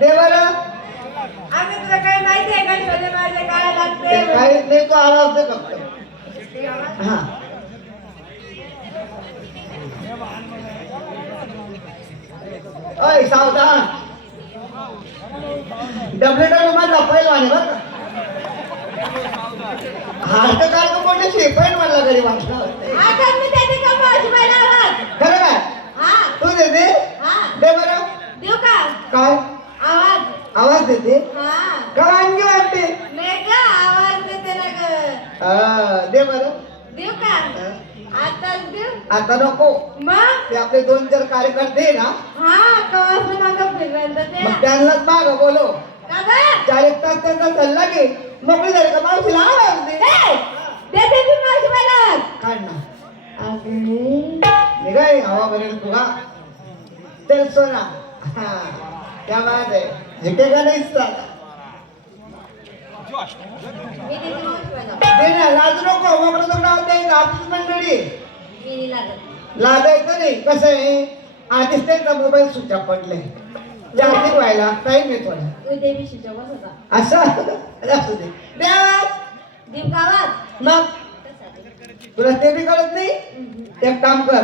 दे बरं आम्ही तुला काही माहिती आहे का? शोले माझे काय लागते? काहीच नाही तो आवाज दे फक्त. हा. अय सावधान. डबले डबले माझा पहिलवान आहे बरं का? हार्ट कार्ड मोठे शेपाईन म्हणला घरी वाटलं खरं काय? हा. तू देते हा. दे बरं. देऊ का? काय? आवाज देते हा वाटते नाही का आवाज देते ना ग हा, दे बरं देऊ का आता देऊ आता नको मग ते आपले दोन चार कार्यकर्ते आहे ना हा मागं फिरलं तर ते मग त्यांनाच माग बोलो? चार एक तास त्यांचा चालला की मोकळी झाली का मावशीला आवाज दे ए, देते मी माझी महिला काढ ना निघाय हवा भरेल तुला चल सोना हा क्या बात है झुकेगा नहीं लाज नको. मोकळं तुकडा होते आधीच मंडळी मी नाही लाजायचं नाही. कसं आहे? आधीच त्यांचा मोबाईल स्विच ऑफ पडले जागतिक व्हायला टाईम येतो असं? असू दे. मग? तुला ते बी कळत नाही? एक काम कर.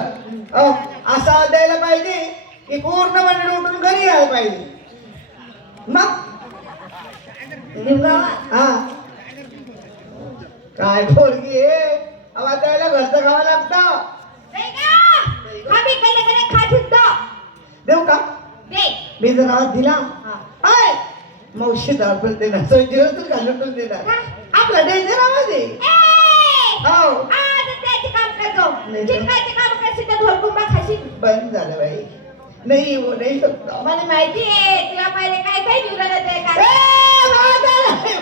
असा द्यायला पाहिजे की पूर्ण मंडळी उठून घरी यायला पाहिजे. मग? हा. काय पोरगी आवाज द्यायला घरचं खावं लागतं. देऊ का? दे मी जर आवाज दिला? हा. आय मावशी दाबल देणार. सोयीवर तर घालून देणार? आपला डेंजर आवाज आहे! हो. बंद झालं बाई. नाही नाही शकतो मला माहिती आहे तुला पहिले काय काय घेऊन काय